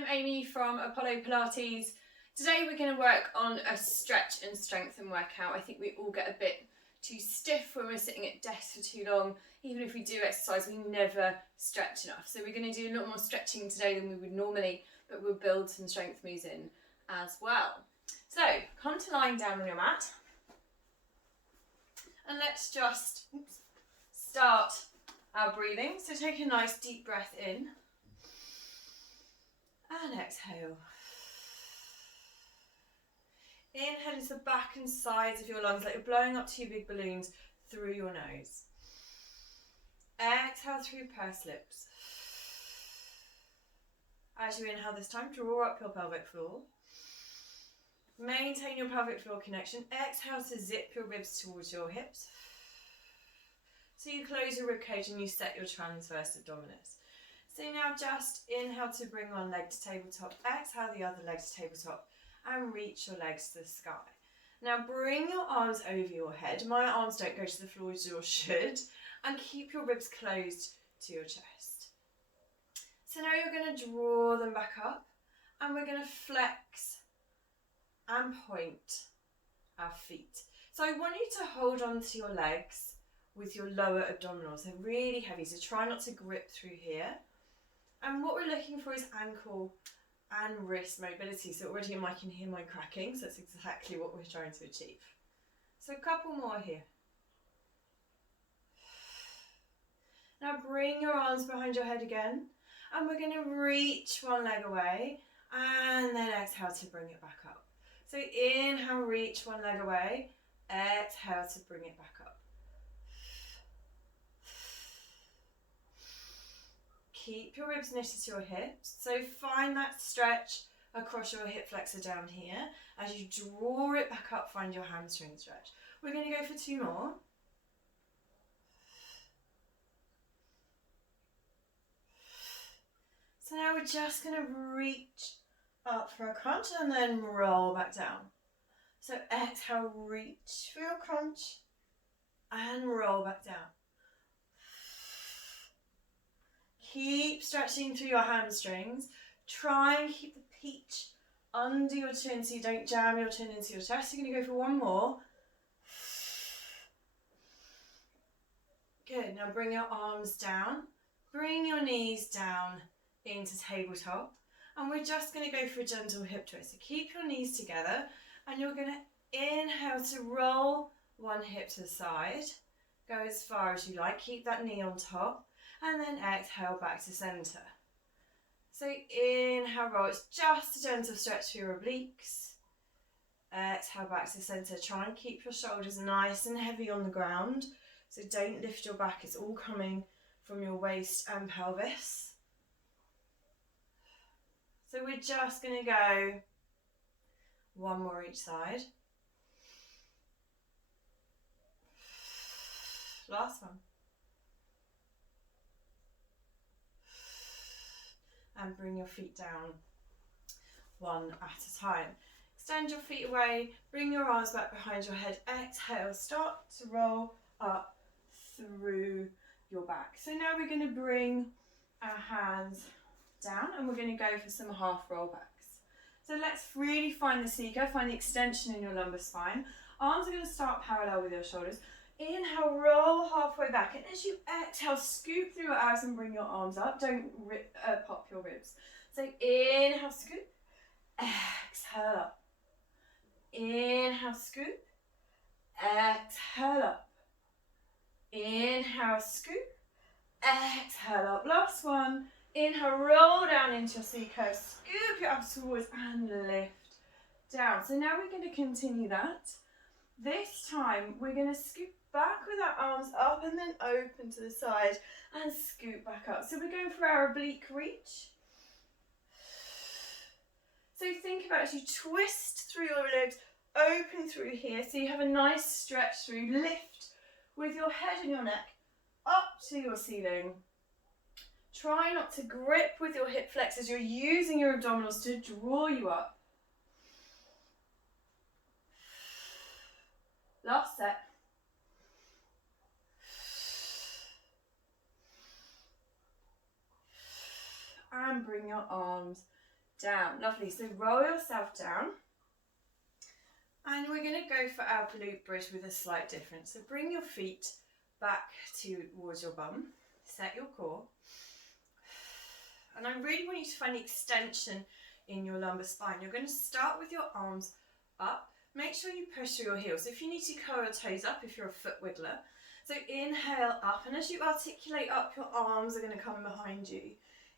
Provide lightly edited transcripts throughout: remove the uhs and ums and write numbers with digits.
I'm Amy from Apollo Pilates. Today we're going to work on a stretch and strengthen workout. I think we all get a bit too stiff when we're sitting at desks for too long. Even if we do exercise, we never stretch enough. So we're going to do a lot more stretching today than we would normally, but we'll build some strength moves in as well. So come to lying down on your mat. And let's just start our breathing. So take a nice deep breath in. And exhale. Inhale into the back and sides of your lungs like you're blowing up two big balloons through your nose. Exhale through pursed lips. As you inhale this time, draw up your pelvic floor. Maintain your pelvic floor connection. Exhale to zip your ribs towards your hips. So you close your rib cage and you set your transverse abdominis. So now just inhale to bring one leg to tabletop, exhale the other leg to tabletop, and reach your legs to the sky. Now bring your arms over your head. My arms don't go to the floor as yours should, and keep your ribs closed to your chest. So now you're going to draw them back up, and we're going to flex and point our feet. So I want you to hold on to your legs with your lower abdominals. They're really heavy, so try not to grip through here. And what we're looking for is ankle and wrist mobility. So already I can hear mine cracking, so that's exactly what we're trying to achieve. So a couple more here. Now bring your arms behind your head again, and we're going to reach one leg away, and then exhale to bring it back up. So inhale, reach one leg away, exhale to bring it back up. Keep your ribs knitted to your hips, so find that stretch across your hip flexor down here. As you draw it back up, find your hamstring stretch. We're going to go for two more. So now we're just going to reach up for a crunch and then roll back down. So exhale, reach for your crunch and roll back down. Keep stretching through your hamstrings. Try and keep the peach under your chin so you don't jam your chin into your chest. You're going to go for one more. Good. Now bring your arms down. Bring your knees down into tabletop. And we're just going to go for a gentle hip twist. So keep your knees together and you're going to inhale to roll one hip to the side. Go as far as you like. Keep that knee on top. And then exhale back to centre. So inhale, roll. It's just a gentle stretch for your obliques. Exhale back to centre. Try and keep your shoulders nice and heavy on the ground. So don't lift your back. It's all coming from your waist and pelvis. So we're just going to go one more each side. Last one. And bring your feet down one at a time. Extend your feet away, bring your arms back behind your head. Exhale, start to roll up through your back. So now we're going to bring our hands down and we're going to go for some half roll backs. So let's really find the seeker, find the extension in your lumbar spine. Arms are going to start parallel with your shoulders. Inhale, roll halfway back, and as you exhale, scoop through your abs and bring your arms up. Don't pop your ribs. So inhale, scoop, exhale up. Inhale, scoop, exhale up. Inhale, scoop, exhale up. Last one. Inhale, roll down into your C-curve, scoop your abs towards and lift down. So now we're going to continue that. This time we're going to scoop back with our arms up and then open to the side and scoop back up. So we're going for our oblique reach. So think about it as you twist through your legs, open through here so you have a nice stretch through. Lift with your head and your neck up to your ceiling. Try not to grip with your hip flexors. You're using your abdominals to draw you up. Last set. And bring your arms down. Lovely. So roll yourself down. And we're going to go for our glute bridge with a slight difference. So bring your feet back towards your bum. Set your core. And I really want you to find the extension in your lumbar spine. You're going to start with your arms up. Make sure you push through your heels. If you need to curl your toes up, if you're a foot wiggler. So inhale up, and as you articulate up, your arms are going to come behind you.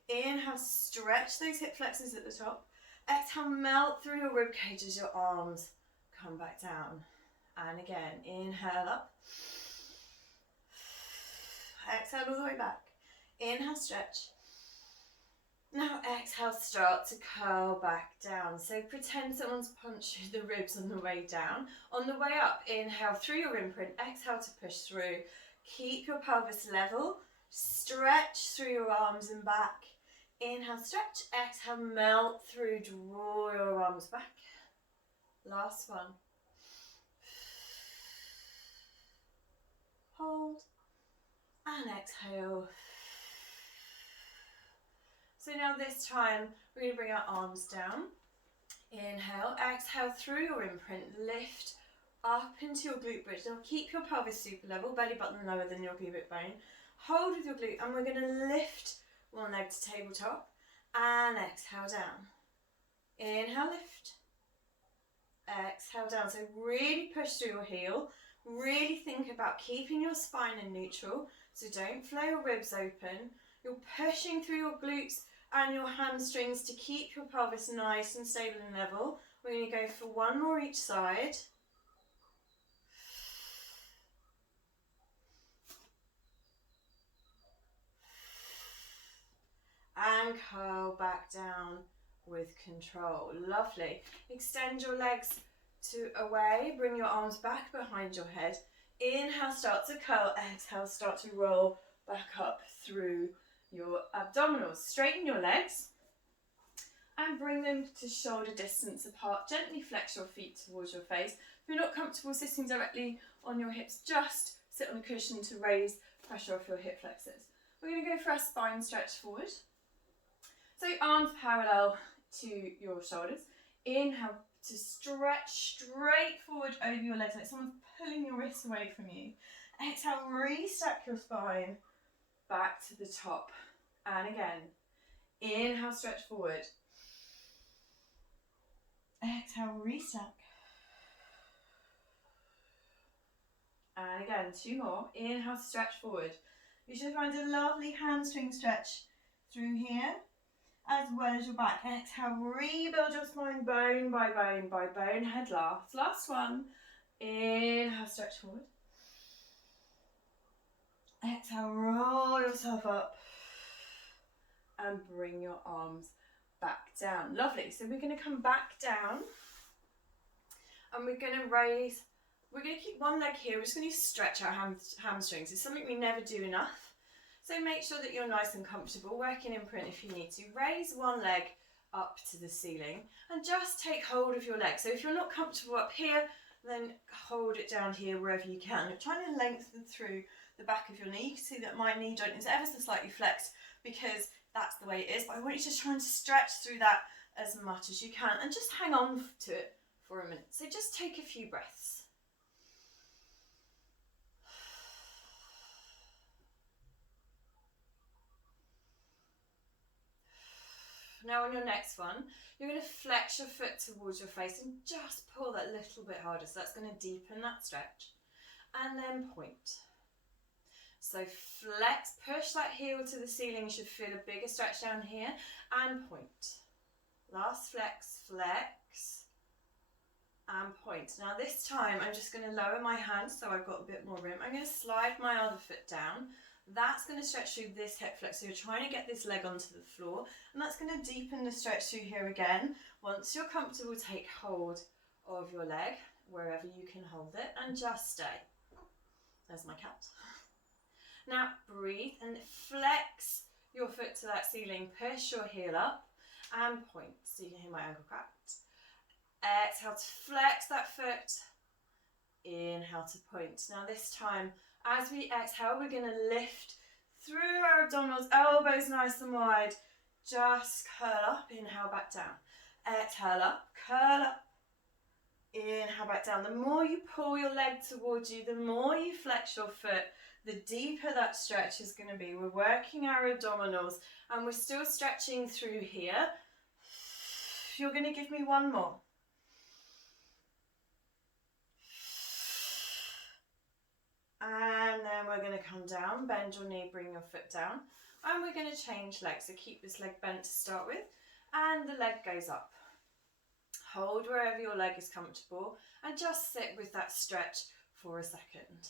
Inhale, stretch those hip flexors at the top. Exhale, melt through your rib cage as your arms come back down. And again, inhale up. Exhale all the way back. Inhale, stretch. Now exhale, start to curl back down. So pretend someone's punched you the ribs on the way down. On the way up, inhale through your imprint, exhale to push through. Keep your pelvis level, stretch through your arms and back. Inhale, stretch, exhale, melt through, draw your arms back. Last one. Hold, and exhale. So now this time, we're going to bring our arms down. Inhale, exhale through your imprint, lift up into your glute bridge. Now keep your pelvis super level, belly button lower than your pubic bone. Hold with your glute, and we're going to lift one leg to tabletop, and exhale down. Inhale, lift. Exhale down. So really push through your heel. Really think about keeping your spine in neutral, so don't flow your ribs open. You're pushing through your glutes and your hamstrings to keep your pelvis nice and stable and level. We're going to go for one more each side. And curl back down with control. Lovely. Extend your legs to away. Bring your arms back behind your head. Inhale, start to curl. Exhale, start to roll back up through your abdominals. Straighten your legs and bring them to shoulder distance apart. Gently flex your feet towards your face. If you're not comfortable sitting directly on your hips, just sit on a cushion to raise pressure off your hip flexors. We're going to go for a spine stretch forward. So arms parallel to your shoulders. Inhale to stretch straight forward over your legs like someone's pulling your wrists away from you. Exhale, restack your spine back to the top. And again, inhale, stretch forward. Exhale, restack. And again, two more. Inhale, stretch forward. You should find a lovely hamstring stretch through here, as well as your back. Exhale, rebuild your spine bone by bone by bone. Head last. Last one. Inhale, stretch forward. Exhale, roll yourself up and bring your arms back down. Lovely. So we're going to come back down and we're going to raise. We're going to keep one leg here. We're just going to stretch our hamstrings. It's something we never do enough. So make sure that you're nice and comfortable. Work in imprint if you need to. Raise one leg up to the ceiling and just take hold of your leg. So if you're not comfortable up here, then hold it down here wherever you can. You're trying to lengthen through the back of your knee. You can see that my knee joint is ever so slightly flexed because that's the way it is. But I want you to try and stretch through that as much as you can and just hang on to it for a minute. So just take a few breaths. Now on your next one, you're going to flex your foot towards your face and just pull that little bit harder. So that's going to deepen that stretch. And then point. So flex, push that heel to the ceiling. You should feel a bigger stretch down here. And point. Last flex, flex. And point. Now this time I'm just going to lower my hands so I've got a bit more room. I'm going to slide my other foot down. That's going to stretch through this hip flex. So you're trying to get this leg onto the floor. And that's going to deepen the stretch through here again. Once you're comfortable, take hold of your leg wherever you can hold it and just stay. There's my cat. Now breathe and flex your foot to that ceiling. Push your heel up and point. So you can hear my ankle crack. Exhale to flex that foot. Inhale to point. Now this time, as we exhale, we're going to lift through our abdominals, elbows nice and wide. just curl up, inhale back down. Exhale up, curl up, inhale back down. The more you pull your leg towards you, the more you flex your foot, the deeper that stretch is going to be. We're working our abdominals and we're still stretching through here. You're going to give me one more. And then we're going to come down, bend your knee, bring your foot down. And we're going to change legs. So keep this leg bent to start with. And the leg goes up. Hold wherever your leg is comfortable. And just sit with that stretch for a second.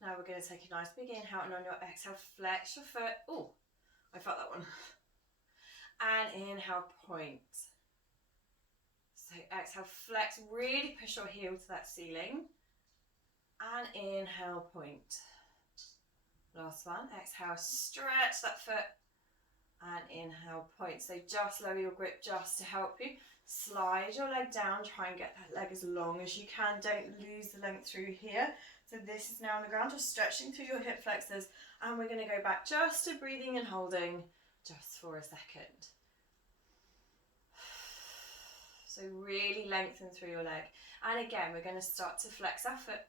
Now we're going to take a nice big inhale, and on your exhale, flex your foot. Oh, I felt that one. And inhale, point. So exhale, flex, really push your heel to that ceiling. And inhale, point. Last one, exhale, stretch that foot. And inhale, point. So just lower your grip just to help you. Slide your leg down, try and get that leg as long as you can. Don't lose the length through here. So this is now on the ground, just stretching through your hip flexors. And we're going to go back just to breathing and holding just for a second. So really lengthen through your leg. And again, we're going to start to flex our foot.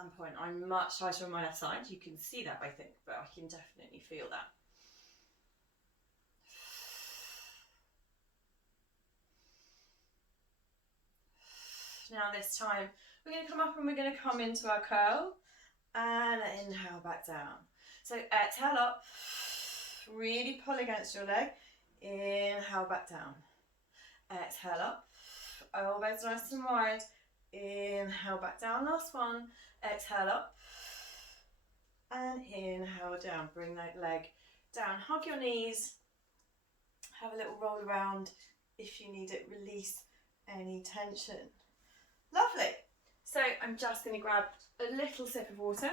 And point. I'm much tighter on my left side. You can see that, I think, but I can definitely feel that. Now this time, we're going to come up and we're going to come into our curl. And inhale back down. So exhale up. Really pull against your leg. Inhale back down. Exhale up. Elbows nice and wide. Inhale back down. Last one. Exhale up. And inhale down. Bring that leg down. Hug your knees. Have a little roll around if you need it. Release any tension. Lovely. So I'm just going to grab a little sip of water.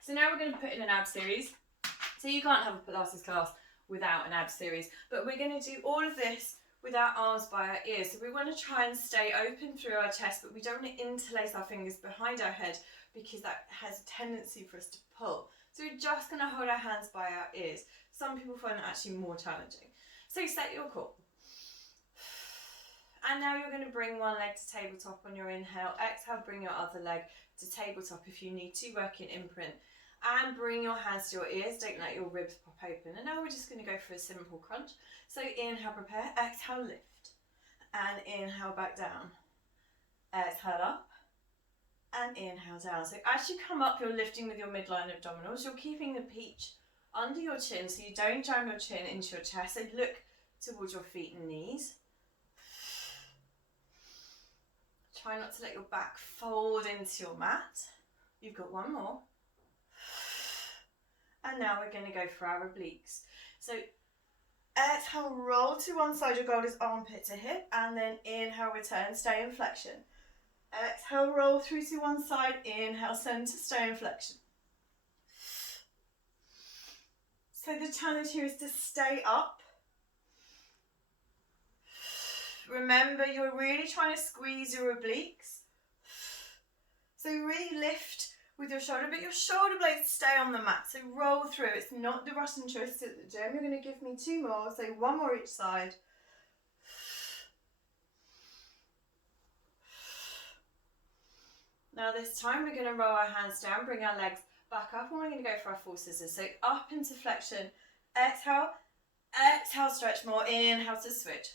So now we're going to put in an ab series. So you can't have a Pilates class without an ab series, but we're going to do all of this with our arms by our ears. So we want to try and stay open through our chest, but we don't want to interlace our fingers behind our head because that has a tendency for us to pull. So we're just going to hold our hands by our ears. Some people find that actually more challenging. So set your core. And now you're going to bring one leg to tabletop on your inhale. Exhale, bring your other leg to tabletop if you need to, work in imprint. And bring your hands to your ears, don't let your ribs pop open. And now we're just going to go for a simple crunch. So inhale, prepare, exhale, lift. And inhale, back down. Exhale up. And inhale down. So as you come up, you're lifting with your midline abdominals. You're keeping the peach under your chin so you don't jam your chin into your chest. So look towards your feet and knees. Try not to let your back fold into your mat. You've got one more. And now we're going to go for our obliques. So exhale, roll to one side. Your goal is armpit to hip. And then inhale, return, stay in flexion. Exhale, roll through to one side. Inhale, center, stay in flexion. So the challenge here is to stay up. Remember, you're really trying to squeeze your obliques. So really lift with your shoulder, but your shoulder blades stay on the mat. So roll through. It's not the Russian twist at the gym. You're going to give me two more. So one more each side. Now this time we're going to roll our hands down, bring our legs back up, and we're going to go for our full scissors. So up into flexion. Exhale. Exhale, stretch more. Inhale to switch.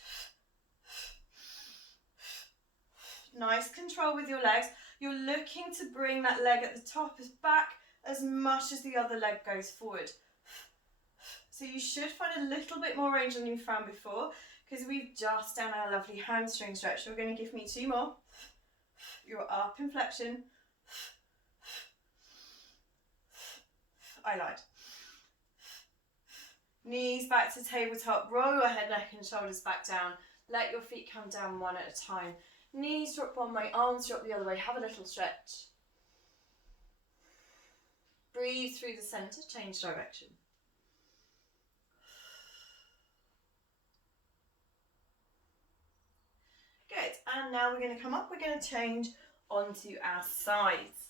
Nice control with your legs. You're looking to bring that leg at the top as back as much as the other leg goes forward. So you should find a little bit more range than you found before because we've just done our lovely hamstring stretch. You're going to give me two more. You're up in flexion. I lied. Knees back to tabletop. Roll your head, neck and shoulders back down. Let your feet come down one at a time. Knees drop one way, arms drop the other way. Have a little stretch. Breathe through the centre, change direction. And now we're going to come up, we're going to change onto our sides.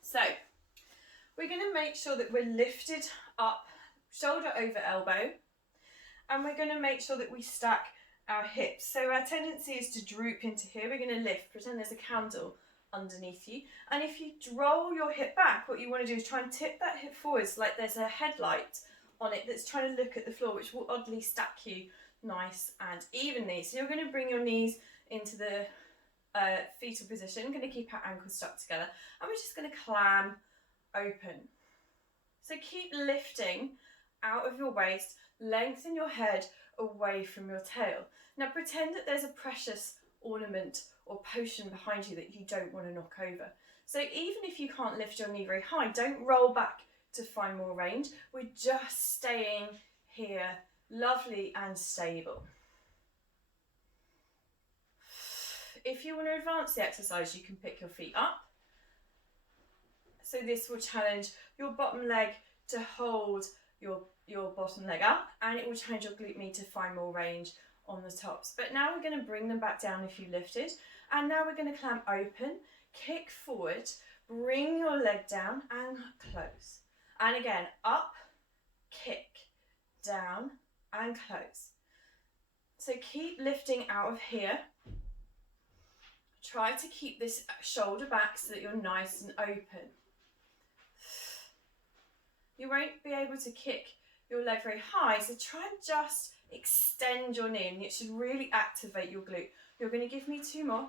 So we're going to make sure that we're lifted up, shoulder over elbow, and we're going to make sure that we stack our hips. So our tendency is to droop into here. We're going to lift, pretend there's a candle underneath you, and if you roll your hip back, what you want to do is try and tip that hip forwards like there's a headlight on it that's trying to look at the floor, which will oddly stack you nice and evenly. So you're going to bring your knees into the fetal position. We're going to keep our ankles stuck together, and we're just going to clam open. So keep lifting out of your waist, lengthen your head away from your tail. Now pretend that there's a precious ornament or potion behind you that you don't want to knock over. So even if you can't lift your knee very high, don't roll back to find more range. We're just staying here, lovely and stable. If you want to advance the exercise, you can pick your feet up. So this will challenge your bottom leg to hold your bottom leg up, and it will change your glute med to find more range on the tops. But now we're going to bring them back down if you lifted, and now we're going to clamp open, kick forward, bring your leg down and close. And again, up, kick, down and close. So keep lifting out of here. Try to keep this shoulder back so that you're nice and open. You won't be able to kick your leg very high, so try and just extend your knee, and it should really activate your glute. You're going to give me 2 more.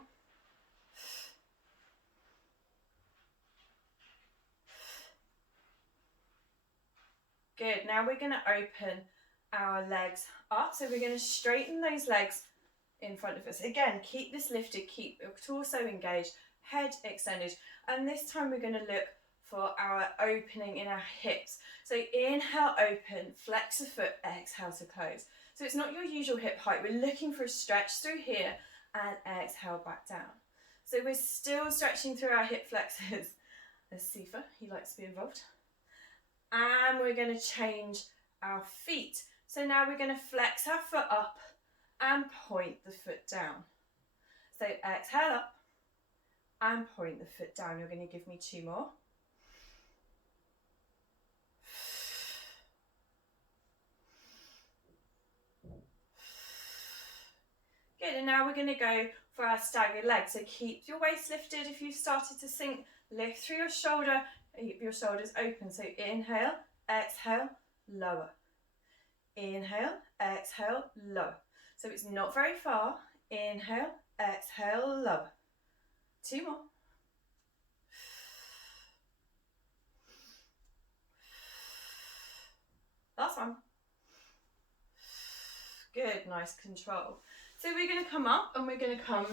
Good. Now we're going to open our legs up, so we're going to straighten those legs in front of us. Again, keep this lifted, keep your torso engaged, head extended, and this time we're going to look for our opening in our hips. So inhale, open, flex the foot, exhale to close. So it's not your usual hip height. We're looking for a stretch through here and exhale back down. So we're still stretching through our hip flexors. There's Sifa, he likes to be involved. And we're going to change our feet. So now we're going to flex our foot up and point the foot down. So exhale up and point the foot down. You're going to give me 2 more. Good, and now we're going to go for our staggered legs. So keep your waist lifted. If you've started to sink, lift through your shoulder, keep your shoulders open. So inhale, exhale, lower. Inhale, exhale, lower. So it's not very far. Inhale, exhale, lower. 2 more. Last one. Good, nice control. So we're going to come up and we're going to come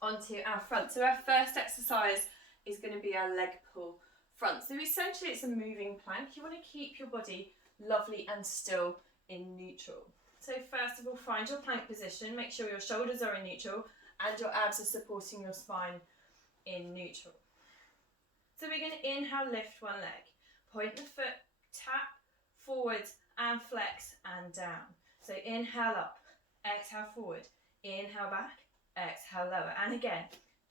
onto our front. So our first exercise is going to be our leg pull front. So essentially it's a moving plank. You want to keep your body lovely and still in neutral. So first of all, find your plank position. Make sure your shoulders are in neutral and your abs are supporting your spine in neutral. So we're going to inhale, lift one leg. Point the foot, tap, forwards and flex and down. So inhale up. Exhale forward, inhale back, exhale lower. And again,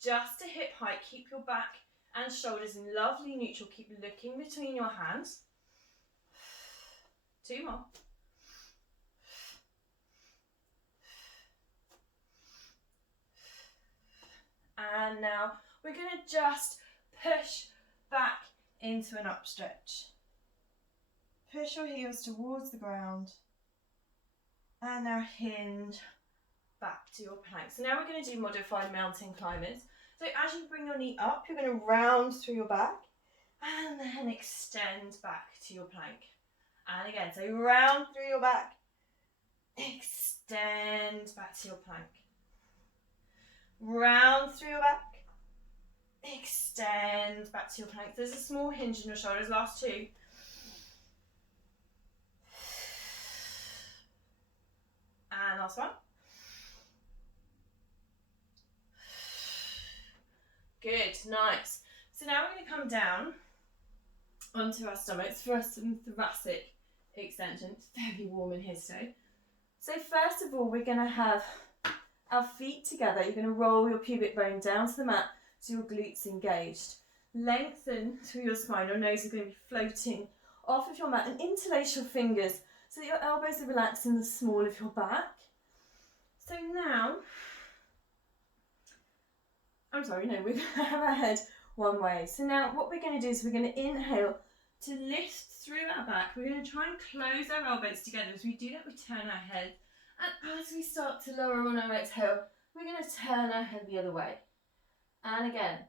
just to hip height, keep your back and shoulders in lovely neutral. Keep looking between your hands. 2 more. And now we're going to just push back into an up stretch. Push your heels towards the ground. And now hinge back to your plank. So now we're going to do modified mountain climbers. So as you bring your knee up, you're going to round through your back and then extend back to your plank. And again, so round through your back, extend back to your plank. Round through your back, extend back to your plank. There's a small hinge in your shoulders, last 2. And last one. Good, nice. So now we're going to come down onto our stomachs for some thoracic extension. It's very warm in here today. So first of all, we're going to have our feet together. You're going to roll your pubic bone down to the mat so your glutes engaged. Lengthen through your spine. Your nose is going to be floating off of your mat, and interlace your fingers so that your elbows are relaxed in the small of your back. So now, we're going to have our head one way. So now what we're going to do is we're going to inhale to lift through our back. We're going to try and close our elbows together. As we do that, we turn our head. And as we start to lower on our exhale, we're going to turn our head the other way. And again.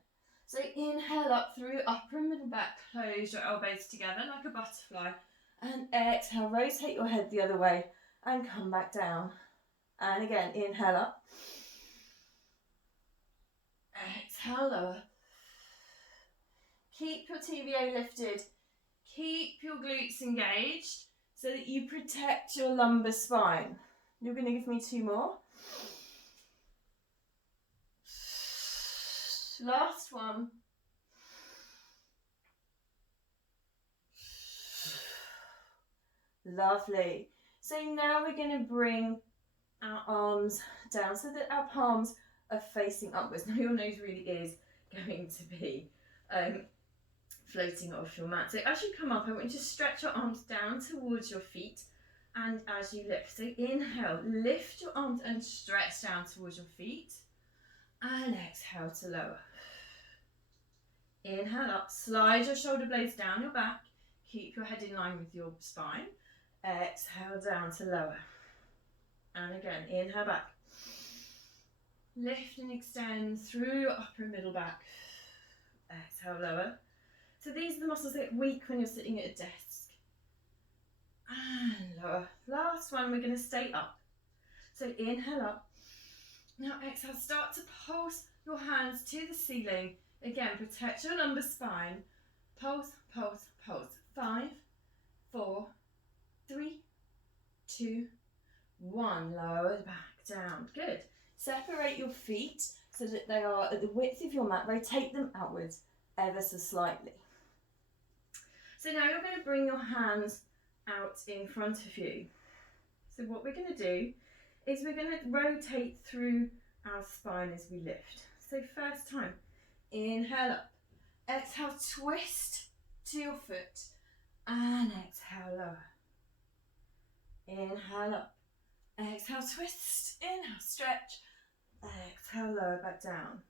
So inhale up through upper and middle back. Close your elbows together like a butterfly. And exhale, rotate your head the other way and come back down. And again, inhale up. Exhale, lower. Keep your TVA lifted. Keep your glutes engaged so that you protect your lumbar spine. You're going to give me 2 more. Last one. Lovely. So now we're going to bring our arms down so that our palms are facing upwards. Now your nose really is going to be floating off your mat. So as you come up, I want you to stretch your arms down towards your feet, and as you lift. So inhale, lift your arms and stretch down towards your feet, and exhale to lower. Inhale up, slide your shoulder blades down your back, keep your head in line with your spine. Exhale down to lower. And again, inhale back. Lift and extend through your upper and middle back. Exhale, lower. So these are the muscles that get weak when you're sitting at a desk. And lower. Last one, we're going to stay up. So inhale up. Now exhale, start to pulse your hands to the ceiling. Again, protect your lumbar spine. Pulse, pulse, pulse. 5, 4, 3, 2, 1. Lower back down. Good. Separate your feet so that they are at the width of your mat. Rotate them outwards ever so slightly. So now you're going to bring your hands out in front of you. So what we're going to do is we're going to rotate through our spine as we lift. So first time, inhale up. Exhale, twist to your foot. And exhale, lower. Inhale up. Exhale, twist. Inhale, stretch. Exhale, lower back down.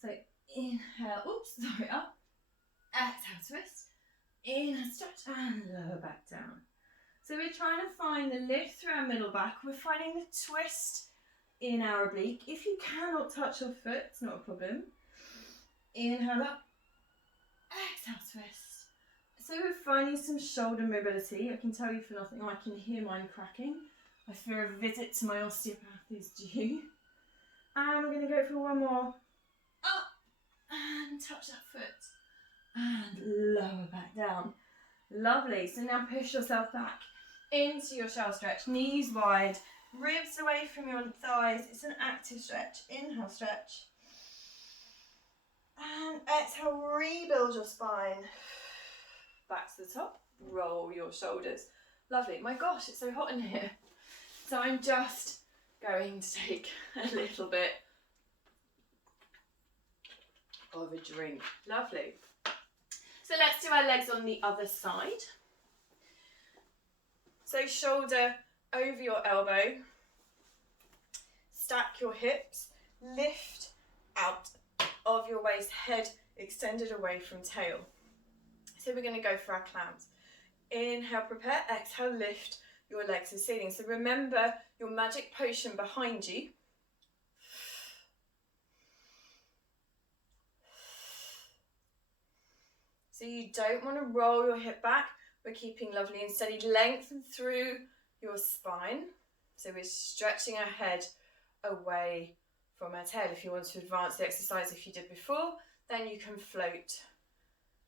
So inhale, up. Exhale, twist. Inhale, stretch, and lower back down. So we're trying to find the lift through our middle back. We're finding the twist in our oblique. If you cannot touch your foot, it's not a problem. Inhale up. Exhale, twist. So we're finding some shoulder mobility. I can tell you for nothing, I can hear mine cracking. I fear a visit to my osteopath is due. And we're going to go for one more. Up and touch that foot. And lower back down. Lovely. So now push yourself back into your shell stretch. Knees wide, ribs away from your thighs. It's an active stretch. Inhale, stretch. And exhale, rebuild your spine. Back to the top. Roll your shoulders. Lovely. My gosh, it's so hot in here. So I'm just going to take a little bit of a drink. Lovely. So let's do our legs on the other side. So shoulder over your elbow. Stack your hips. Lift out of your waist. Head extended away from tail. So we're going to go for our clams. Inhale, prepare. Exhale, lift your legs to the ceiling. So remember your magic potion behind you. So you don't want to roll your hip back. We're keeping lovely and steady. Lengthen through your spine. So we're stretching our head away from our tail. If you want to advance the exercise if you did before, then you can float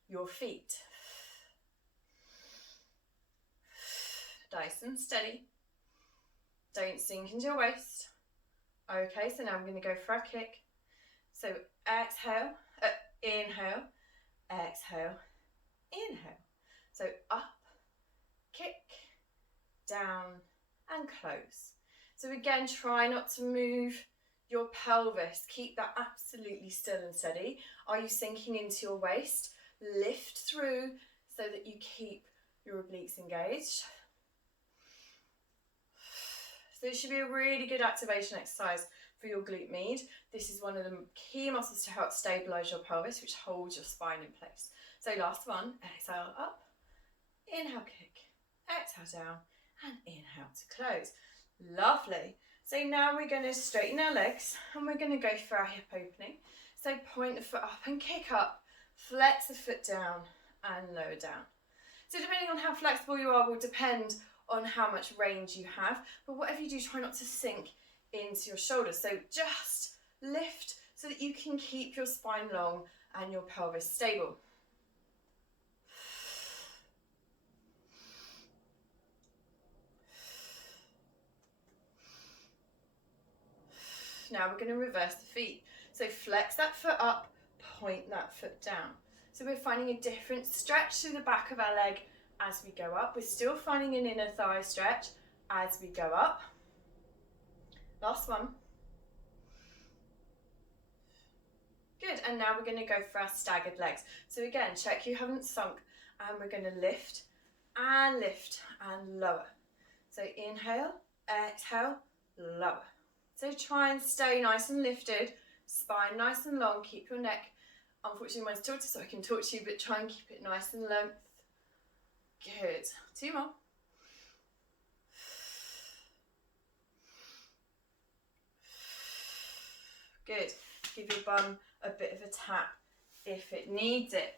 your feet. Nice and steady. Don't sink into your waist. Okay, so now I'm going to go for a kick. So exhale, inhale, exhale, inhale. So up, kick, down, and close. So again, try not to move your pelvis. Keep that absolutely still and steady. Are you sinking into your waist? Lift through so that you keep your obliques engaged. So this should be a really good activation exercise for your glute med. This is one of the key muscles to help stabilize your pelvis, which holds your spine in place. So last one, exhale up, inhale kick, exhale down, and inhale to close. Lovely. So now we're going to straighten our legs and we're going to go for our hip opening. So point the foot up and kick up, flex the foot down and lower down. So depending on how flexible you are will depend on how much range you have, but whatever you do, try not to sink into your shoulders. So just lift so that you can keep your spine long and your pelvis stable. Now we're going to reverse the feet. So flex that foot up, point that foot down. So we're finding a different stretch through the back of our leg as we go up. We're still finding an inner thigh stretch as we go up. Last one. Good, and now we're going to go for our staggered legs. So again, check you haven't sunk, and we're going to lift and lower. So inhale, exhale, lower. So try and stay nice and lifted, spine nice and long, keep your neck. Unfortunately mine's tilted so I can talk to you, but try and keep it nice and length. Good, 2 more. Good, give your bum a bit of a tap if it needs it.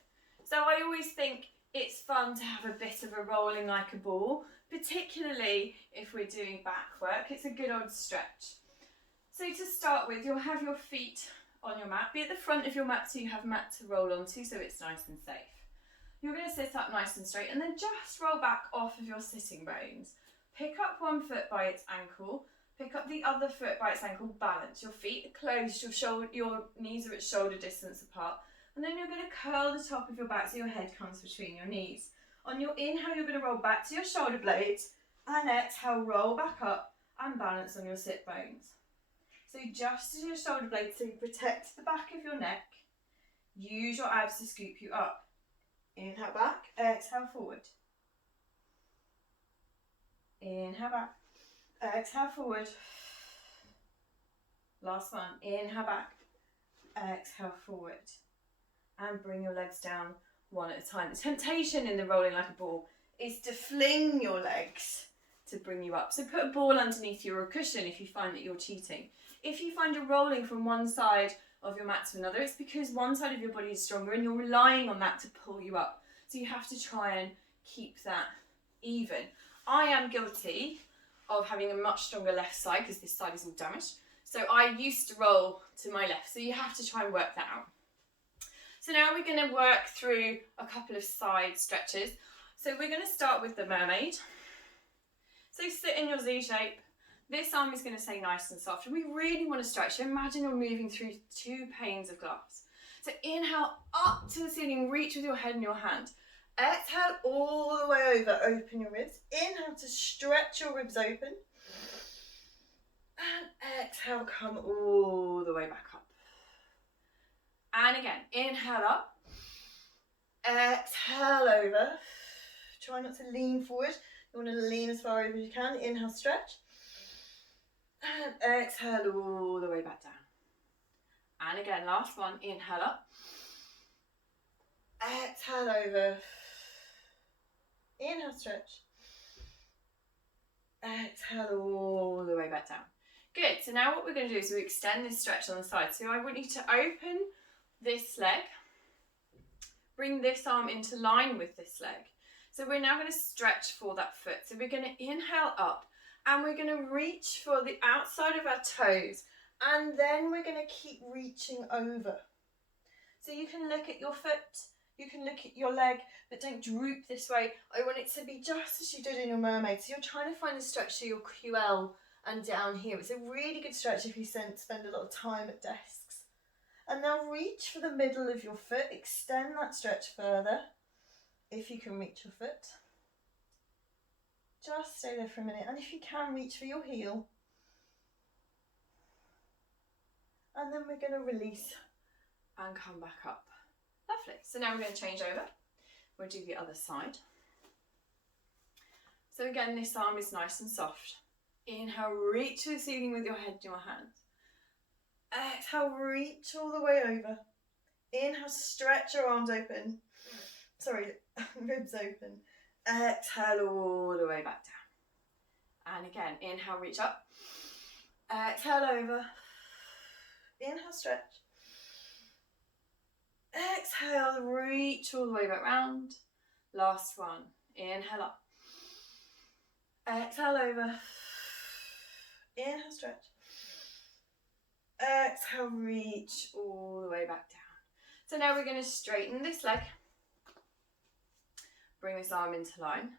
So I always think it's fun to have a bit of a rolling like a ball, particularly if we're doing back work. It's a good old stretch. So to start with, you'll have your feet on your mat. Be at the front of your mat so you have mat to roll onto so it's nice and safe. You're going to sit up nice and straight and then just roll back off of your sitting bones. Pick up one foot by its ankle, pick up the other foot by its ankle, balance. Your feet are closed, your knees are at shoulder distance apart, and then you're going to curl the top of your back so your head comes between your knees. On your inhale, you're going to roll back to your shoulder blades, and exhale, roll back up and balance on your sit bones. So just as your shoulder blades, so you protect the back of your neck, use your abs to scoop you up. Inhale back, exhale forward. Inhale back, exhale forward. Last one, inhale back, exhale forward. And bring your legs down one at a time. The temptation in the rolling like a ball is to fling your legs to bring you up. So put a ball underneath you or a cushion if you find that you're cheating. If you find you're rolling from one side of your mat to another, it's because one side of your body is stronger and you're relying on that to pull you up. So you have to try and keep that even. I am guilty of having a much stronger left side because this side is all damaged. So I used to roll to my left. So you have to try and work that out. So now we're going to work through a couple of side stretches. So we're going to start with the mermaid. So sit in your Z shape. This arm is going to stay nice and soft. And we really want to stretch. So imagine you're moving through 2 panes of glass. So inhale up to the ceiling, reach with your head and your hand. Exhale all the way over, open your ribs. Inhale to stretch your ribs open. And exhale, come all the way back up. And again, inhale up. Exhale over. Try not to lean forward. You want to lean as far over as you can. Inhale, stretch. And exhale all the way back down. And again, last one, inhale up. Exhale over. Inhale, stretch. Exhale all the way back down. Good, so now what we're going to do is we extend this stretch on the side. So I want you to open this leg, bring this arm into line with this leg. So we're now going to stretch for that foot. So we're going to inhale up and we're going to reach for the outside of our toes and then we're going to keep reaching over. So you can look at your foot, you can look at your leg, but don't droop this way. I want it to be just as you did in your mermaid. So you're trying to find a stretch to your QL and down here. It's a really good stretch if you spend a lot of time at desks. And now reach for the middle of your foot, extend that stretch further. If you can reach your foot, just stay there for a minute. And if you can, reach for your heel. And then we're going to release and come back up. Lovely. So now we're going to change over. We'll do the other side. So again, this arm is nice and soft. Inhale, reach to the ceiling with your head and your hands. Exhale, reach all the way over. Inhale, stretch your arms open. Sorry, ribs open. Exhale all the way back down. And again, inhale, reach up. Exhale over. Inhale, stretch. Exhale, reach all the way back round. Last one. Inhale up. Exhale over. Inhale, stretch. Exhale, reach all the way back down. So now we're going to straighten this leg. Bring this arm into line.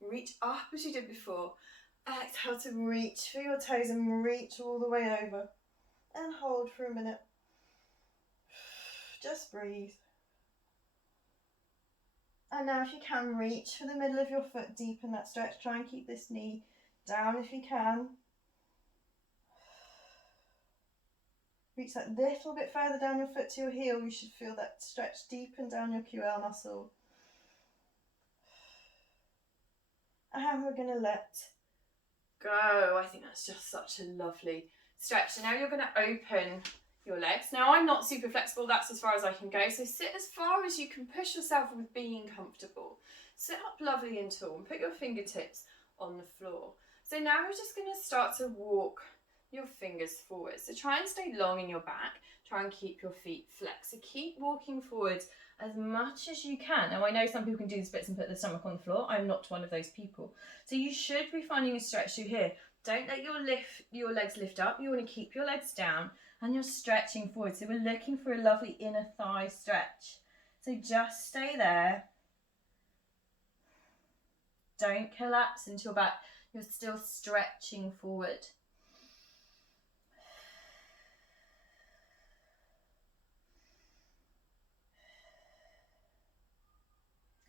Reach up as you did before. Exhale to reach for your toes and reach all the way over. And hold for a minute. Just breathe. And now if you can, reach for the middle of your foot, deepen that stretch. Try and keep this knee down if you can. Reach that little bit further down your foot to your heel. You should feel that stretch deepen down your QL muscle. And we're going to let go. I think that's just such a lovely stretch. So now you're going to open your legs. Now I'm not super flexible, that's as far as I can go. So sit as far as you can push yourself with being comfortable. Sit up lovely and tall and put your fingertips on the floor. So now we're just going to start to walk your fingers forward. So try and stay long in your back. Try and keep your feet flexed. So keep walking forwards as much as you can. Now I know some people can do these bits and put the stomach on the floor. I'm not one of those people. So you should be finding a stretch through here. Don't let your legs lift up. You want to keep your legs down and you're stretching forward. So we're looking for a lovely inner thigh stretch. So just stay there. Don't collapse into your back. You're still stretching forward.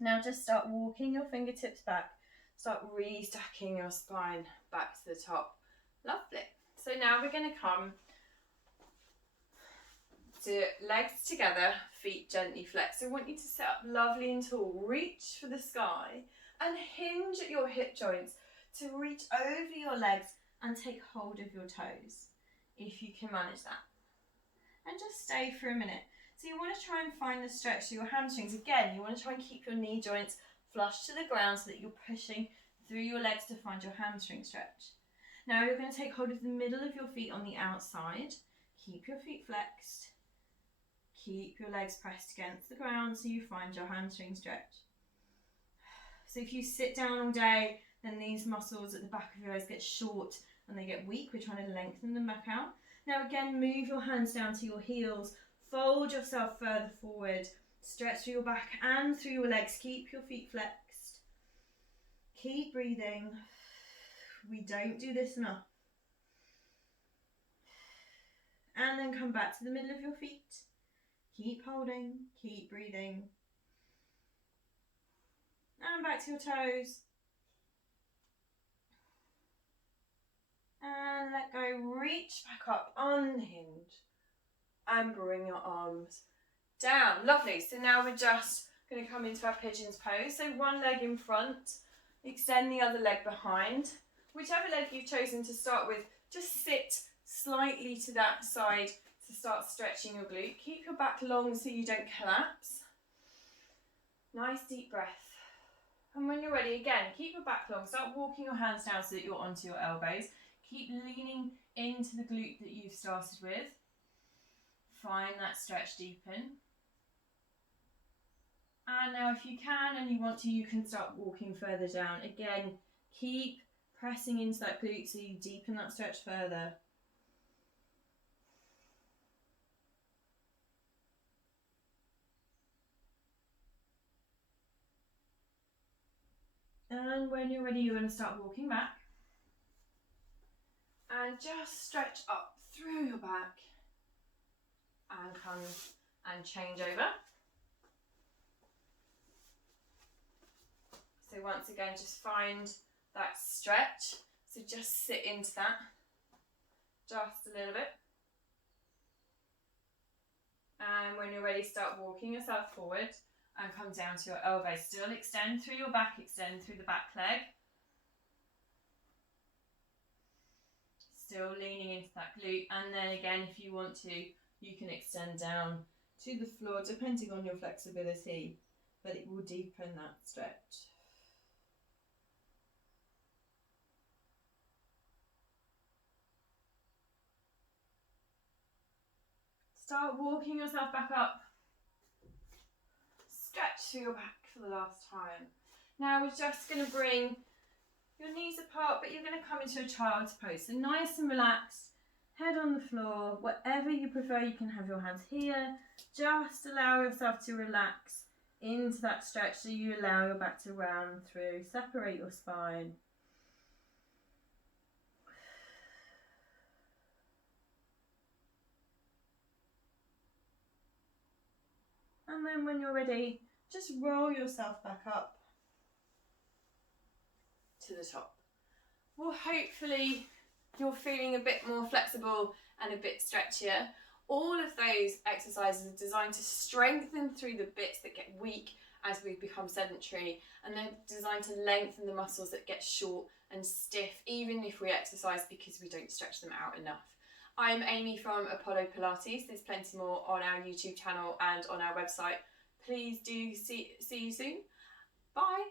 Now just start walking your fingertips back. Start restacking your spine back to the top. Lovely. So now we're going to come to legs together, feet gently flexed. So I want you to sit up lovely and tall. Reach for the sky and hinge at your hip joints to reach over your legs and take hold of your toes, if you can manage that. And just stay for a minute. So you want to try and find the stretch to your hamstrings. Again, you want to try and keep your knee joints flush to the ground so that you're pushing through your legs to find your hamstring stretch. Now you're going to take hold of the middle of your feet on the outside. Keep your feet flexed. Keep your legs pressed against the ground so you find your hamstring stretch. So if you sit down all day, then these muscles at the back of your legs get short and they get weak. We're trying to lengthen them back out. Now again, move your hands down to your heels. Fold yourself further forward. Stretch through your back and through your legs. Keep your feet flexed. Keep breathing. We don't do this enough. And then come back to the middle of your feet. Keep holding. Keep breathing. And back to your toes. And let go. Reach back up. Unhinge. And bring your arms down. Lovely. So now we're just going to come into our Pigeons Pose. So one leg in front, extend the other leg behind. Whichever leg you've chosen to start with, just sit slightly to that side to start stretching your glute. Keep your back long so you don't collapse. Nice deep breath. And when you're ready, again, keep your back long. Start walking your hands down so that you're onto your elbows. Keep leaning into the glute that you've started with. Find that stretch deepen. And now if you can and you want to, you can start walking further down. Again, keep pressing into that glute so you deepen that stretch further. And when you're ready, you're going to start walking back. And just stretch up through your back. And come and change over. So once again, just find that stretch. So just sit into that just a little bit. when you're ready, start walking yourself forward and come down to your elbows. Still extend through your back, extend through the back leg. Still leaning into that glute, and then again, if you want to, you can extend down to the floor depending on your flexibility, but it will deepen that stretch. Start walking yourself back up. Stretch through your back for the last time. Now we're just going to bring your knees apart, but you're going to come into a child's pose. So nice and relaxed, head on the floor, whatever you prefer. You can have your hands here. Just allow yourself to relax into that stretch, so you allow your back to round through. Separate your spine. And then when you're ready, just roll yourself back up to the top. Well, hopefully you're feeling a bit more flexible and a bit stretchier. All of those exercises are designed to strengthen through the bits that get weak as we become sedentary, and they're designed to lengthen the muscles that get short and stiff even if we exercise, because we don't stretch them out enough. I'm Amy from Apollo Pilates. There's plenty more on our YouTube channel and on our website. Please do see you soon. Bye.